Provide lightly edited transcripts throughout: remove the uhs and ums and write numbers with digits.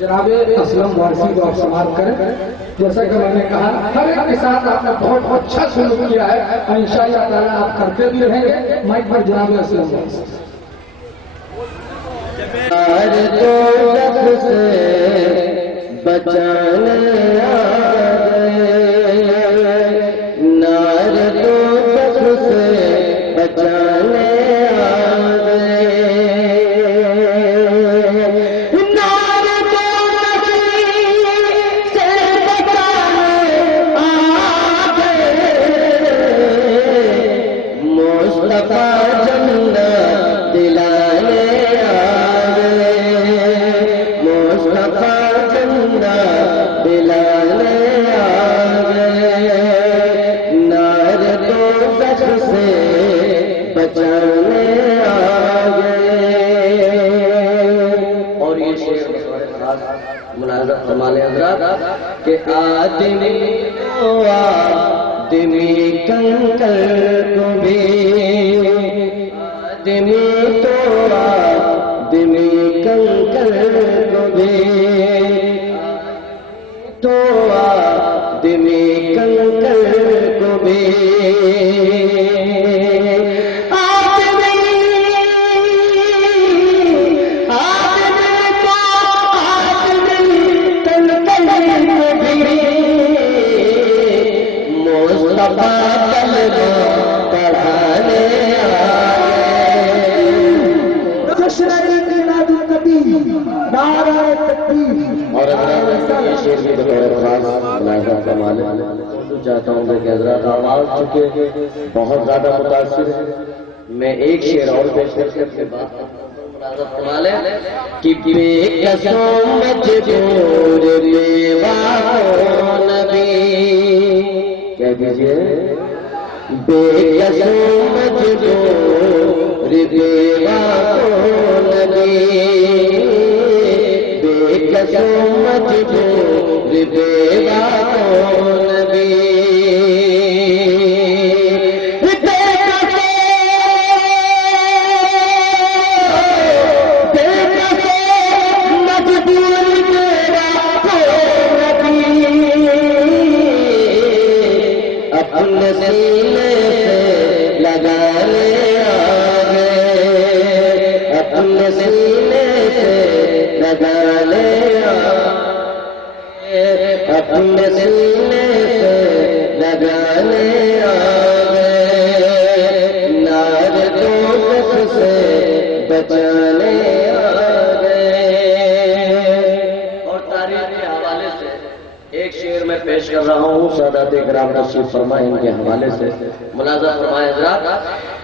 जनाब असलम वारसी को आप समाप्त करें। जैसा कि मैंने कहा, हर एक के साथ आपने बहुत अच्छा सलूक किया है, इंशाअल्लाह ताला आप करते भी रहेंगे। माइक पर जनाब असलम वारसी। तो जब से बचाने आ गए, नार तो जब से बचाने आ गए, नार तो नबी से बचाने आ गए, मुस्तफा जन्नत दिलाने आ गए, मुस्तफा जन्नत दिलाने आ गए, नार तो जख से बचाने आ गए। और ये शेर मुलाज़ा फरमाने हज़रात कि आदमी तो आदमी कंकर को भी, आदमी तो आदमी कंकर को भी, तो आदमी कंकर को भी, आदमी तो आदमी कंकर को भी, मुस्तफा कलमा पढ़ाने और ये शेर की बतौर खास मुलाज़ा फरमाने चाहता हूँ कि हज़रात आवाज़ चुके बहुत ज़्यादा मुतासिर है। मैं एक शेर और पेश करके अपनी बात मुलाज़ा फरमा लें कि बेकसों मजबूर बेवाओं नबी, कह दीजिए बेकसों मजबूर बेवाओं नबी, बेकसों मजबूर बेवाओं नबी, अपने सीने से लगाने आ गए, अपने सीने से लगाने आ गए, अपने सीने से लगाने आ गए, नार दोज़ख से बचाने आ गए। और तारीख के हवाले से एक शेर में पेश कर रहा हूँ, सादात इकराम तशरीफ फरमाए इनके हवाले से मुलाज़ा फरमाए हज़रात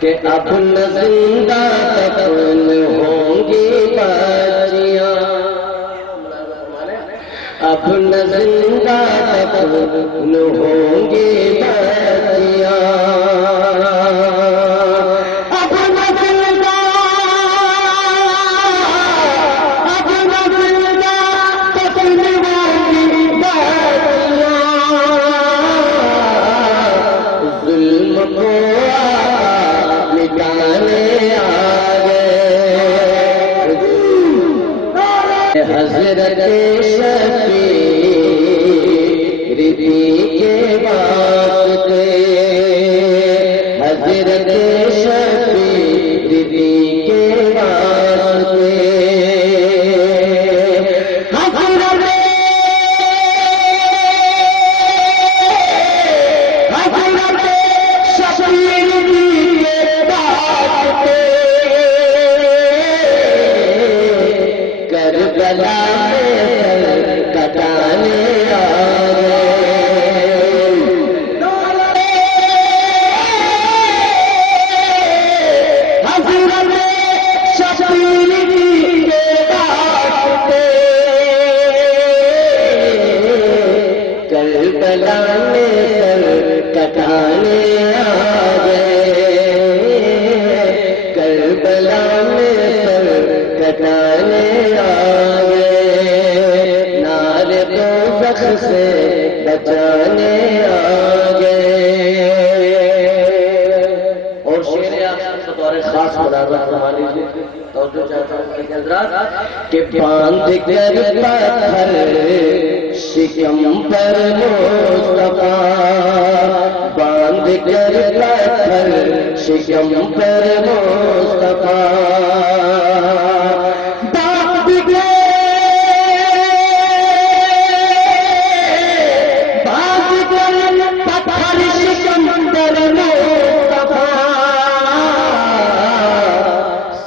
कि अब न जिंदा दफन होंगी बाजियाँ, अब न जिंदा दफन होंगी बाजियाँ, हज़रत शफ़ीर दी के वास्ते, हज़रत शफ़ीर दी के वास्ते, हज़रत शफ़ीर दी के वास्ते, करबला में कटाने आ गए, हज़रत शफ़ीर दी के वास्ते, करबला में कटाने आ गए, करबला में कटाने आ गए, नार दोज़ख से बचाने आ गए। और शेर आखिर बतौर खास मुलाज़ा फरमा लीजिए اور جو چاہتا ہوں کہ حضرات کہ باندھ کر پتھر شکم پر مصطفیٰ، باندھ کر پتھر شکم پر مصطفیٰ،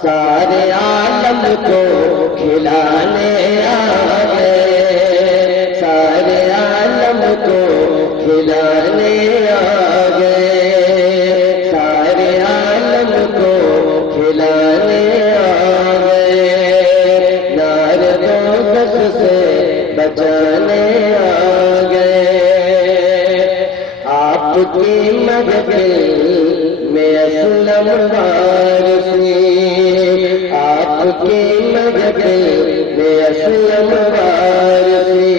سارے عالم کو کھلانے آ گئے، سارے عالم کو کھلانے آ گئے، سارے عالم کو کھلانے آ گئے، نار دوزخ سے بچانے آ گئے، آپ کی محفل میں اسلم وارثی، آپ کی محفل میں اسلم وارثی،